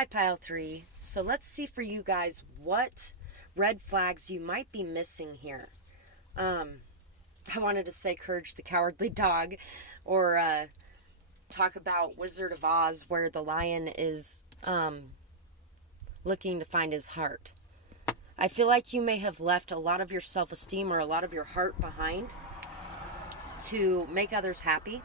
Hi, Pile 3. So let's see for you guys what red flags you might be missing here. I wanted to say Courage the Cowardly Dog, or talk about Wizard of Oz, where the lion is looking to find his heart. I feel like you may have left a lot of your self-esteem or a lot of your heart behind to make others happy.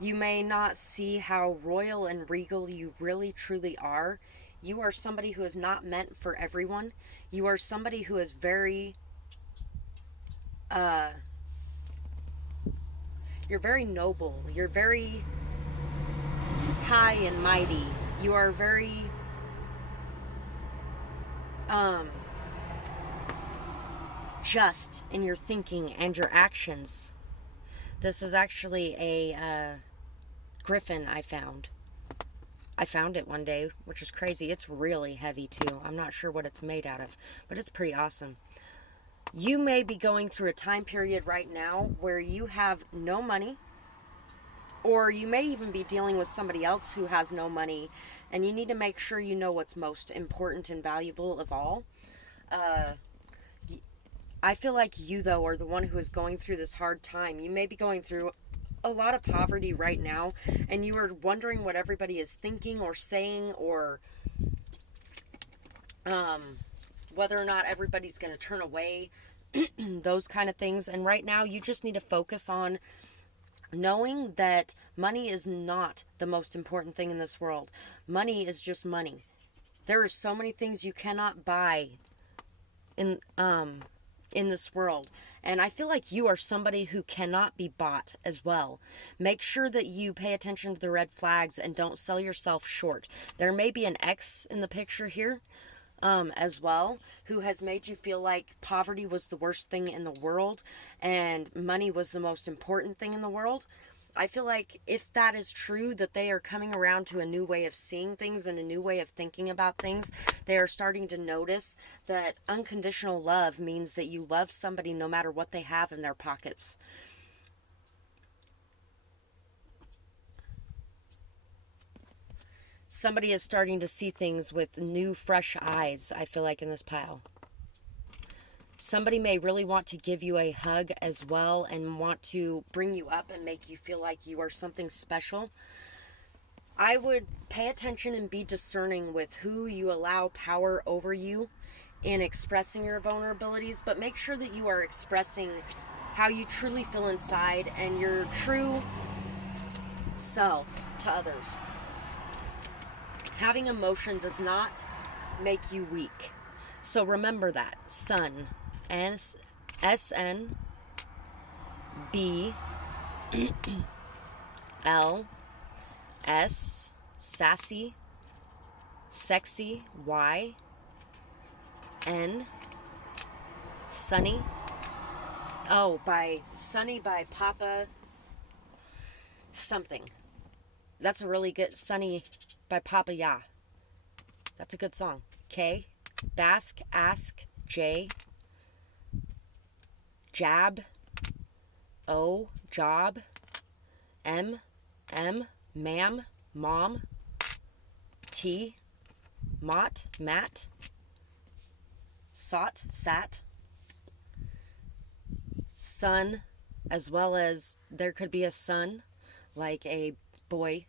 You may not see how royal and regal you really truly are. You are somebody who is not meant for everyone. You are somebody who is very you're very noble. You're very high and mighty. You are very just in your thinking and your actions. This is actually a griffin I found. I found it one day, which is crazy. It's really heavy too. I'm not sure what it's made out of, but it's pretty awesome. You may be going through a time period right now where you have no money, or you may even be dealing with somebody else who has no money, and you need to make sure you know what's most important and valuable of all. I feel like you, though, are the one who is going through this hard time. You may be going through a lot of poverty right now, and you are wondering what everybody is thinking or saying, or whether or not everybody's going to turn away, those kind of things. And right now, you just need to focus on knowing that money is not the most important thing in this world. Money is just money. There are so many things you cannot buy in this world, and I feel like you are somebody who cannot be bought as well. Make sure that you pay attention to the red flags and don't sell yourself short. There may be an ex in the picture here as well, who has made you feel like poverty was the worst thing in the world and money was the most important thing in the world. I feel like if that is true, that they are coming around to a new way of seeing things and a new way of thinking about things. They are starting to notice that unconditional love means that you love somebody no matter what they have in their pockets. Somebody is starting to see things with new, fresh eyes, I feel like, in this pile. Somebody may really want to give you a hug as well and want to bring you up and make you feel like you are something special. I would pay attention and be discerning with who you allow power over you in expressing your vulnerabilities, but make sure that you are expressing how you truly feel inside and your true self to others. Having emotion does not make you weak. So remember that. Sun. S-N B L S sassy sexy Y N Sunny. Oh, by Sunny by Papa something. That's a really good Sunny by Papa Ya. That's a good song. K. Bask, Ask, J. Jab, O, Job, M, Ma'am, Mom, T, Mott, Matt, Sot, Sat, Son, as well as there could be a son, like a boy.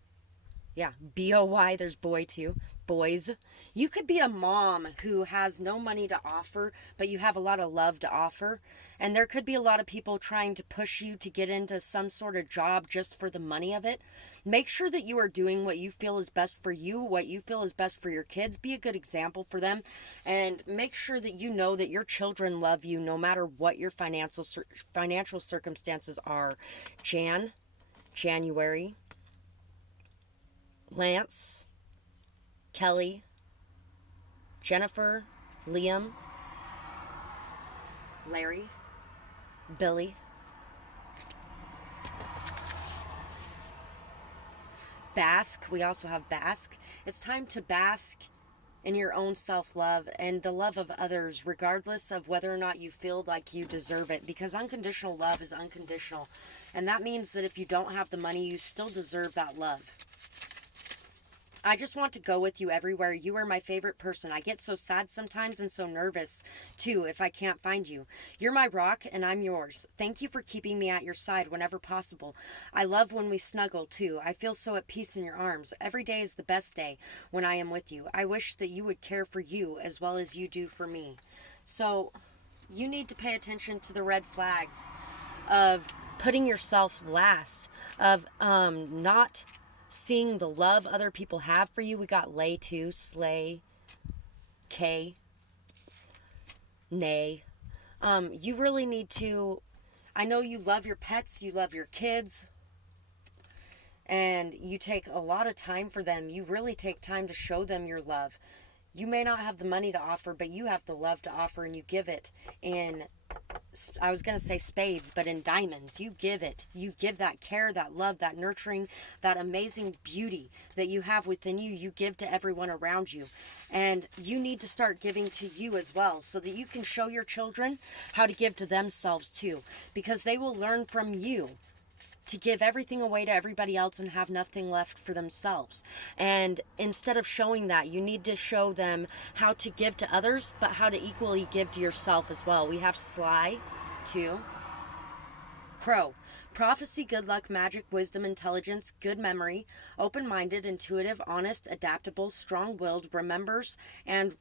Yeah, B-O-Y, there's boy too. Boys. You could be a mom who has no money to offer, but you have a lot of love to offer. And there could be a lot of people trying to push you to get into some sort of job just for the money of it. Make sure that you are doing what you feel is best for you, what you feel is best for your kids. Be a good example for them. And make sure that you know that your children love you no matter what your financial circumstances are. January. Lance, Kelly, Jennifer, Liam, Larry, Billy, bask. We also have bask. It's time to bask in your own self-love and the love of others, regardless of whether or not you feel like you deserve it, because unconditional love is unconditional. And that means that if you don't have the money, you still deserve that love. I just want to go with you everywhere. You are my favorite person. I get so sad sometimes and so nervous, too, if I can't find you. You're my rock, and I'm yours. Thank you for keeping me at your side whenever possible. I love when we snuggle, too. I feel so at peace in your arms. Every day is the best day when I am with you. I wish that you would care for you as well as you do for me. So, you need to pay attention to the red flags of putting yourself last, of not seeing the love other people have for you. We got lay too, slay, K, nay. You really need to, I know you love your pets, you love your kids, and you take a lot of time for them. You really take time to show them your love. You may not have the money to offer, but you have the love to offer, and you give it in, I was going to say spades, but in diamonds. You give it. You give that care, that love, that nurturing, that amazing beauty that you have within you. You give to everyone around you. And you need to start giving to you as well, so that you can show your children how to give to themselves too, because they will learn from you to give everything away to everybody else and have nothing left for themselves. And instead of showing that, you need to show them how to give to others, but how to equally give to yourself as well. We have sly, too. Crow. Prophecy, good luck, magic, wisdom, intelligence, good memory, open-minded, intuitive, honest, adaptable, strong-willed, remembers, and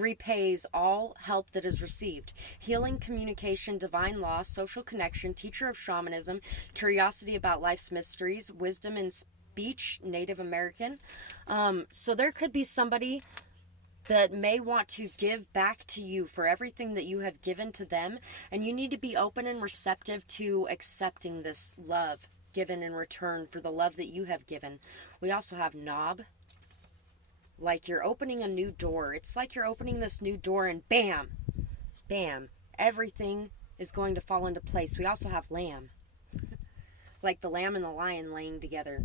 repays all help that is received. Healing, communication, divine law, social connection, teacher of shamanism, curiosity about life's mysteries, wisdom in speech, Native American. So there could be somebody that may want to give back to you for everything that you have given to them, and you need to be open and receptive to accepting this love given in return for the love that you have given. We also have knob. Like you're opening a new door. It's like you're opening this new door and bam, bam, everything is going to fall into place. We also have lamb. Like the lamb and the lion laying together.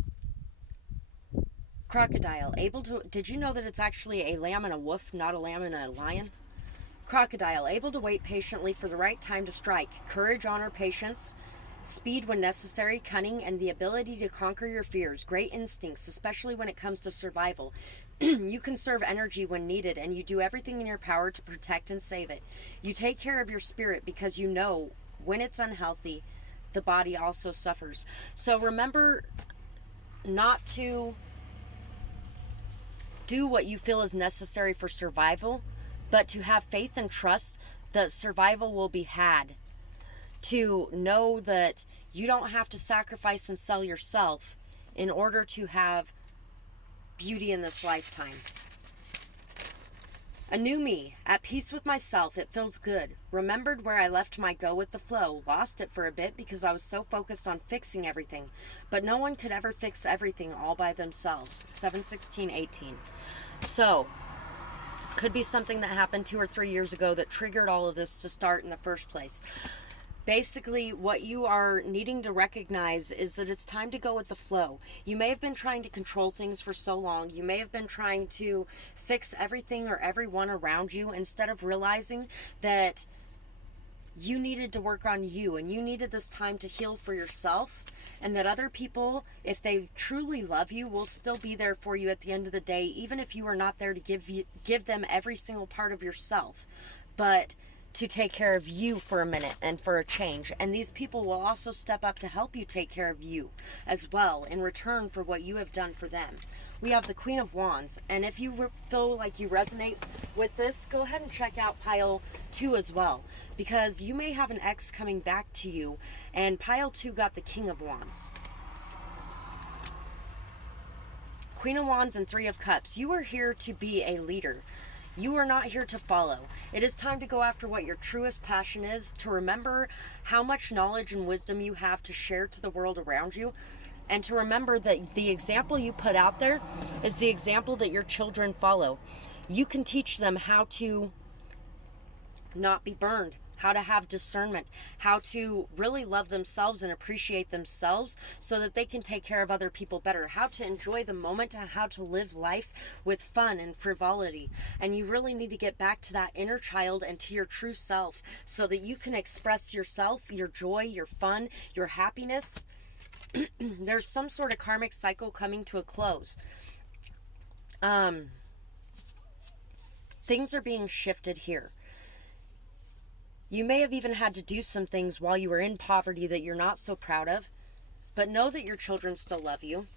Crocodile. Did you know that it's actually a lamb and a wolf, not a lamb and a lion? Crocodile. Able to wait patiently for the right time to strike. Courage, honor, patience. Speed when necessary, cunning, and the ability to conquer your fears. Great instincts, especially when it comes to survival. You conserve energy when needed, and you do everything in your power to protect and save it. You take care of your spirit because you know when it's unhealthy, the body also suffers. So remember not to do what you feel is necessary for survival, but to have faith and trust that survival will be had. To know that you don't have to sacrifice and sell yourself in order to have beauty in this lifetime. A new me, at peace with myself, it feels good. Remembered where I left my go with the flow. Lost it for a bit because I was so focused on fixing everything. But no one could ever fix everything all by themselves. 7/16/18. So, could be something that happened 2 or 3 years ago that triggered all of this to start in the first place. Basically, what you are needing to recognize is that it's time to go with the flow. You may have been trying to control things for so long. You may have been trying to fix everything or everyone around you instead of realizing that you needed to work on you and you needed this time to heal for yourself, and that other people, if they truly love you, will still be there for you at the end of the day, even if you are not there to give them every single part of yourself. But to take care of you for a minute and for a change. And these people will also step up to help you take care of you as well in return for what you have done for them. We have the Queen of Wands. And if you feel like you resonate with this, go ahead and check out pile 2 as well. Because you may have an ex coming back to you. And pile 2 got the King of Wands. Queen of Wands and 3 of Cups. You are here to be a leader. You are not here to follow. It is time to go after what your truest passion is, to remember how much knowledge and wisdom you have to share to the world around you, and to remember that the example you put out there is the example that your children follow. You can teach them how to not be burned, how to have discernment, how to really love themselves and appreciate themselves so that they can take care of other people better, how to enjoy the moment and how to live life with fun and frivolity. And you really need to get back to that inner child and to your true self so that you can express yourself, your joy, your fun, your happiness There's some sort of karmic cycle coming to a close. Things are being shifted here. You may have even had to do some things while you were in poverty that you're not so proud of, but know that your children still love you.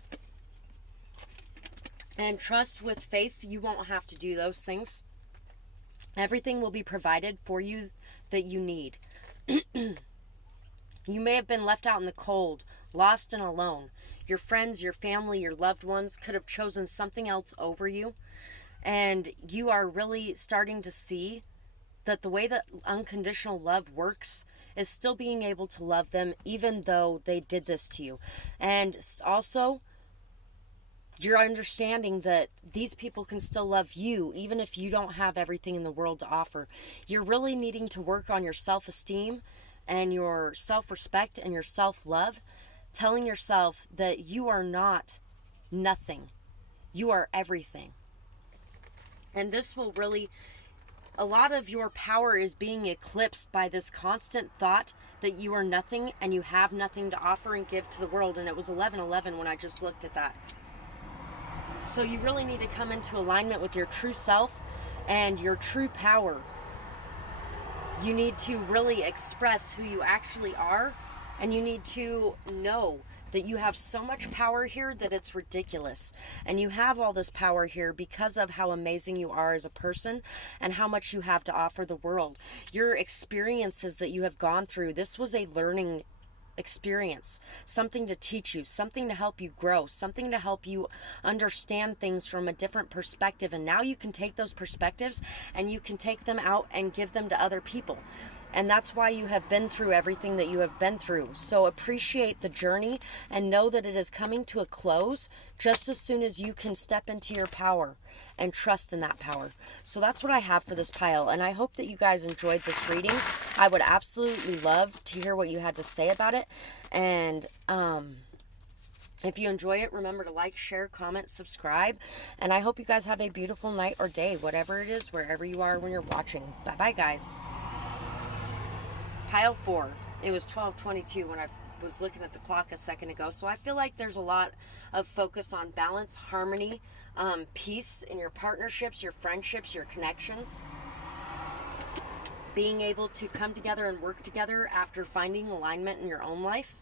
And trust with faith, you won't have to do those things. Everything will be provided for you that you need. You may have been left out in the cold, lost and alone. Your friends, your family, your loved ones could have chosen something else over you. And you are really starting to see that the way that unconditional love works is still being able to love them even though they did this to you. And also, you're understanding that these people can still love you even if you don't have everything in the world to offer. You're really needing to work on your self-esteem and your self-respect and your self-love, telling yourself that you are not nothing. You are everything. And this will really, a lot of your power is being eclipsed by this constant thought that you are nothing and you have nothing to offer and give to the world. And it was 11:11 when I just looked at that. So you really need to come into alignment with your true self and your true power. You need to really express who you actually are, and you need to know that you have so much power here that it's ridiculous. And you have all this power here because of how amazing you are as a person and how much you have to offer the world. Your experiences that you have gone through, this was a learning experience, something to teach you, something to help you grow, something to help you understand things from a different perspective. And now you can take those perspectives and you can take them out and give them to other people. And that's why you have been through everything that you have been through. So appreciate the journey and know that it is coming to a close just as soon as you can step into your power and trust in that power. So that's what I have for this pile. And I hope that you guys enjoyed this reading. I would absolutely love to hear what you had to say about it. And if you enjoy it, remember to like, share, comment, subscribe. And I hope you guys have a beautiful night or day, whatever it is, wherever you are when you're watching. Bye-bye, guys. Pile 4. It was 12:22 when I was looking at the clock a second ago. So I feel like there's a lot of focus on balance, harmony, peace in your partnerships, your friendships, your connections. Being able to come together and work together after finding alignment in your own life.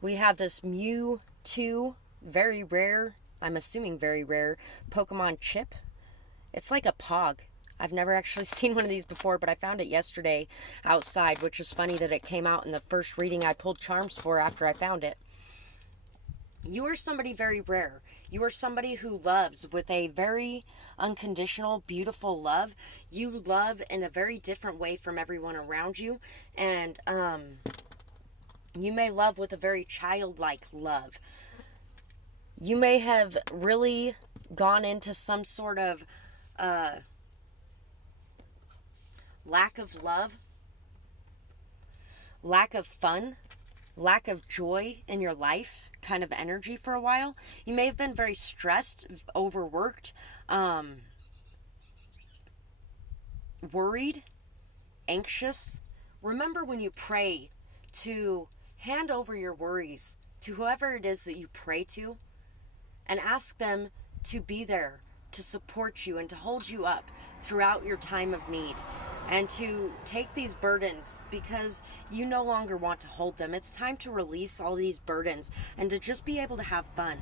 We have this Mewtwo, very rare, I'm assuming very rare, Pokemon chip. It's like a Pog. I've never actually seen one of these before, but I found it yesterday outside, which is funny that it came out in the first reading I pulled charms for after I found it. You are somebody very rare. You are somebody who loves with a very unconditional, beautiful love. You love in a very different way from everyone around you. And you may love with a very childlike love. You may have really gone into some sort of lack of love, lack of fun, lack of joy in your life kind of energy for a while. You may have been very stressed, overworked, worried, anxious. Remember when you pray to hand over your worries to whoever it is that you pray to and ask them to be there to support you and to hold you up throughout your time of need. And to take these burdens because you no longer want to hold them. It's time to release all these burdens and to just be able to have fun.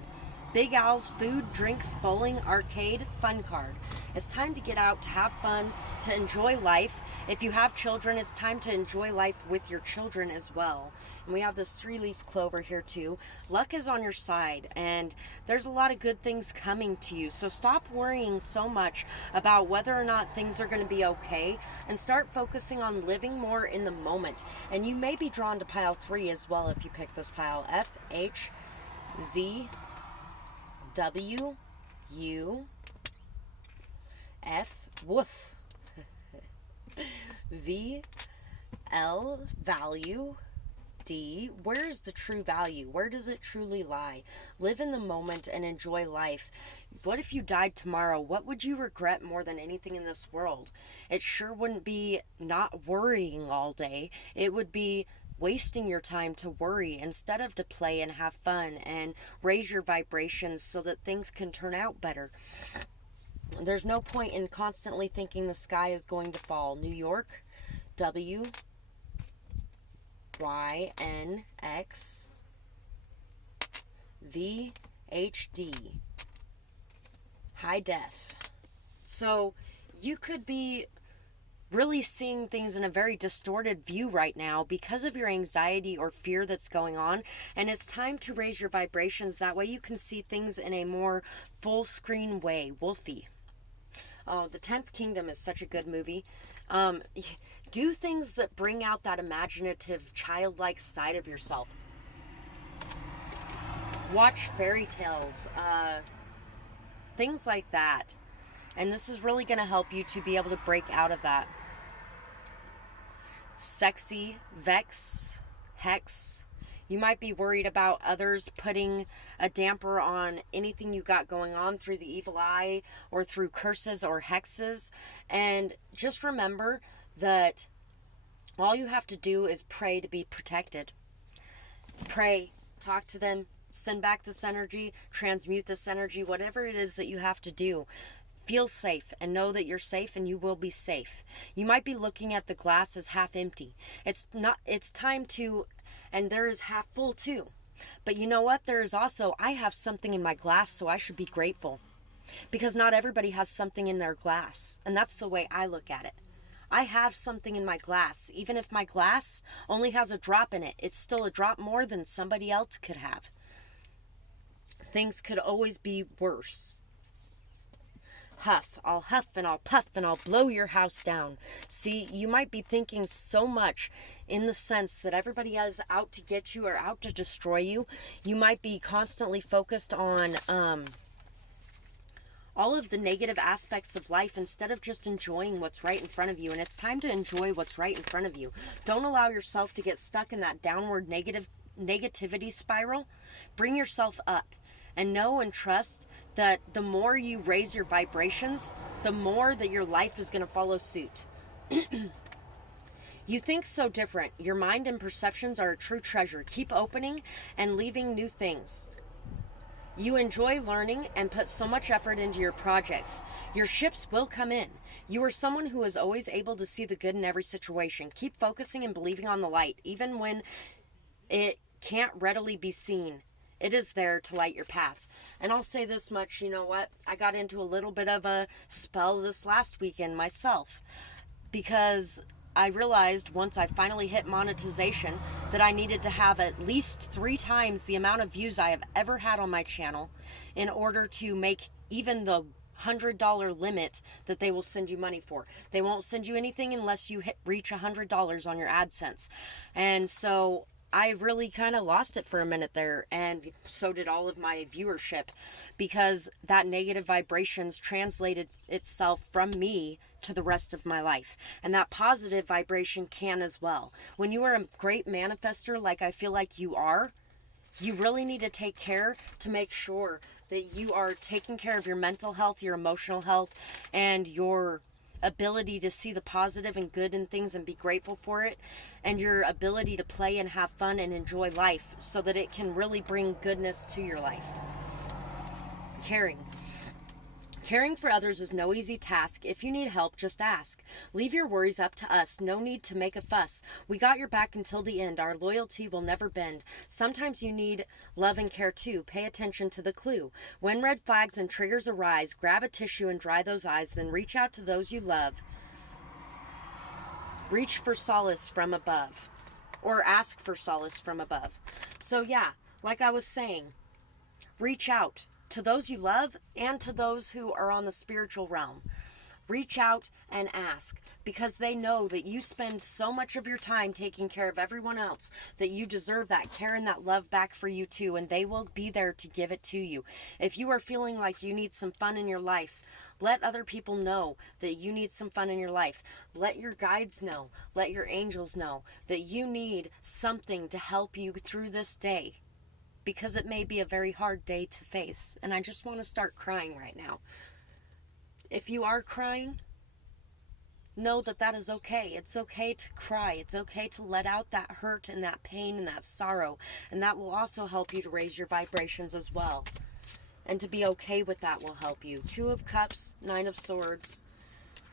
Big Al's food, drinks, bowling, arcade, fun card. It's time to get out, to have fun, to enjoy life. If you have children, it's time to enjoy life with your children as well. And we have this 3-leaf clover here too. Luck is on your side and there's a lot of good things coming to you. So stop worrying so much about whether or not things are going to be okay and start focusing on living more in the moment. And you may be drawn to pile 3 as well if you pick this pile. F, H, Z, W, U, F, woof, V, L, value, D, where is the true value? Where does it truly lie? Live in the moment and enjoy life. What if you died tomorrow? What would you regret more than anything in this world? It sure wouldn't be not worrying all day. It would be wasting your time to worry instead of to play and have fun and raise your vibrations so that things can turn out better. There's no point in constantly thinking the sky is going to fall. New York, WYNX VHD, high def. So you could be really seeing things in a very distorted view right now because of your anxiety or fear that's going on, and it's time to raise your vibrations. That way you can see things in a more full screen way. Wolfie. Oh, The 10th Kingdom is such a good movie. Do things that bring out that imaginative, childlike side of yourself. Watch fairy tales, things like that. And this is really going to help you to be able to break out of that. Sexy, vex, hex. You might be worried about others putting a damper on anything you got going on through the evil eye or through curses or hexes. And just remember that all you have to do is pray to be protected. Pray, talk to them, send back this energy, transmute this energy, whatever it is that you have to do. Feel safe and know that you're safe, and you will be safe. You might be looking at the glass as half empty. It's time to, and there is half full too. But you know what? There is also, I have something in my glass, so I should be grateful. Because not everybody has something in their glass. And that's the way I look at it. I have something in my glass. Even if my glass only has a drop in it, it's still a drop more than somebody else could have. Things could always be worse. Huff, I'll huff and I'll puff and I'll blow your house down. See, you might be thinking so much in the sense that everybody is out to get you or out to destroy you. You might be constantly focused on all of the negative aspects of life instead of just enjoying what's right in front of you. And it's time to enjoy what's right in front of you. Don't allow yourself to get stuck in that downward negativity spiral. Bring yourself up. And know and trust that the more you raise your vibrations, the more that your life is going to follow suit. You think so different. Your mind and perceptions are a true treasure. Keep opening and leaving new things. You enjoy learning and put so much effort into your projects. Your ships will come in. You are someone who is always able to see the good in every situation. Keep focusing and believing on the light, even when it can't readily be seen. It is there to light your path. And I'll say this much, you know what? I got into a little bit of a spell this last weekend myself, because I realized once I finally hit monetization that I needed to have at least 3 times the amount of views I have ever had on my channel in order to make even the $100 limit that they will send you money for. They won't send you anything unless you reach $100 on your AdSense. And so I really kind of lost it for a minute there, and so did all of my viewership, because that negative vibrations translated itself from me to the rest of my life. And that positive vibration can as well. When you are a great manifester like I feel like you are, you really need to take care to make sure that you are taking care of your mental health, your emotional health, and your ability to see the positive and good in things and be grateful for it, and your ability to play and have fun and enjoy life so that it can really bring goodness to your life. Caring for others is no easy task. If you need help, just ask. Leave your worries up to us. No need to make a fuss. We got your back until the end. Our loyalty will never bend. Sometimes you need love and care too. Pay attention to the clue. When red flags and triggers arise, grab a tissue and dry those eyes, then reach out to those you love. Reach for solace from above. Or ask for solace from above. So yeah, like I was saying, reach out to those you love and to those who are on the spiritual realm. Reach out and ask, because they know that you spend so much of your time taking care of everyone else that you deserve that care and that love back for you too, and they will be there to give it to you. If you are feeling like you need some fun in your life, let other people know that you need some fun in your life. Let your guides know, let your angels know that you need something to help you through this day, because it may be a very hard day to face. And I just want to start crying right now. If you are crying, know that that is okay. It's okay to cry. It's okay to let out that hurt and that pain and that sorrow. And that will also help you to raise your vibrations as well. And to be okay with that will help you. 2 of Cups, 9 of Swords,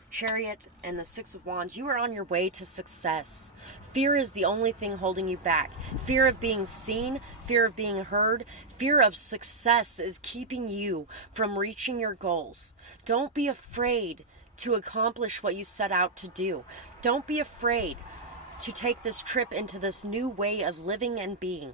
Chariot, and the 6 of Wands. You are on your way to success. Fear is the only thing holding you back. Fear of being seen, fear of being heard, fear of success is keeping you from reaching your goals. Don't be afraid to accomplish what you set out to do. Don't be afraid to take this trip into this new way of living and being.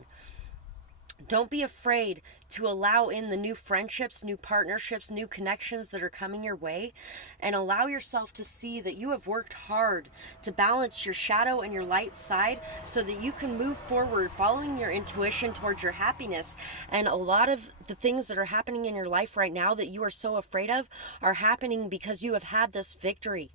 Don't be afraid to allow in the new friendships, new partnerships, new connections that are coming your way, and allow yourself to see that you have worked hard to balance your shadow and your light side so that you can move forward following your intuition towards your happiness. And a lot of the things that are happening in your life right now that you are so afraid of are happening because you have had this victory.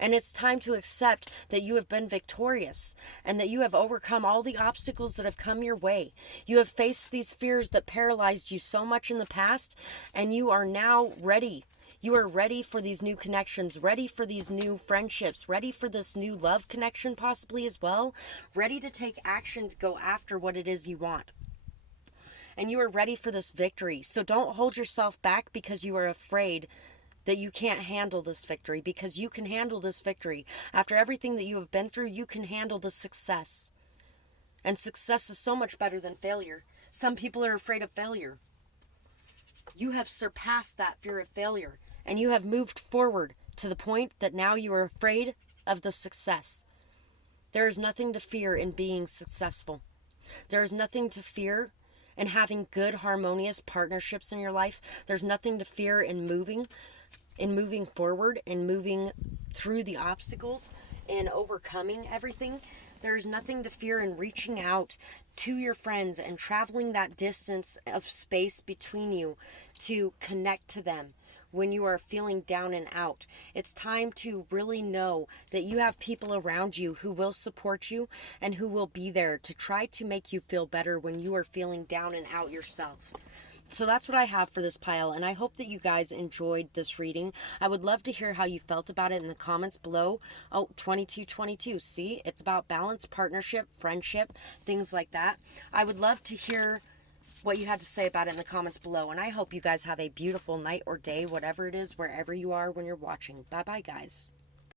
And it's time to accept that you have been victorious and that you have overcome all the obstacles that have come your way. You have faced these fears that paralyzed you so much in the past, and you are now ready. You are ready for these new connections, ready for these new friendships, ready for this new love connection possibly as well, ready to take action to go after what it is you want. And you are ready for this victory. So don't hold yourself back because you are afraid that you can't handle this victory, because you can handle this victory. After everything that you have been through, you can handle the success. And success is so much better than failure. Some people are afraid of failure. You have surpassed that fear of failure, and you have moved forward to the point that now you are afraid of the success. There is nothing to fear in being successful. There is nothing to fear in having good, harmonious partnerships in your life. There's nothing to fear in moving forward and moving through the obstacles and overcoming everything. There's nothing to fear in reaching out to your friends and traveling that distance of space between you to connect to them when you are feeling down and out. It's time to really know that you have people around you who will support you and who will be there to try to make you feel better when you are feeling down and out yourself. So that's what I have for this pile, and I hope that you guys enjoyed this reading. I would love to hear how you felt about it in the comments below. Oh, 2222. See, it's about balance, partnership, friendship, things like that. I would love to hear what you had to say about it in the comments below, and I hope you guys have a beautiful night or day, whatever it is, wherever you are when you're watching. Bye-bye, guys.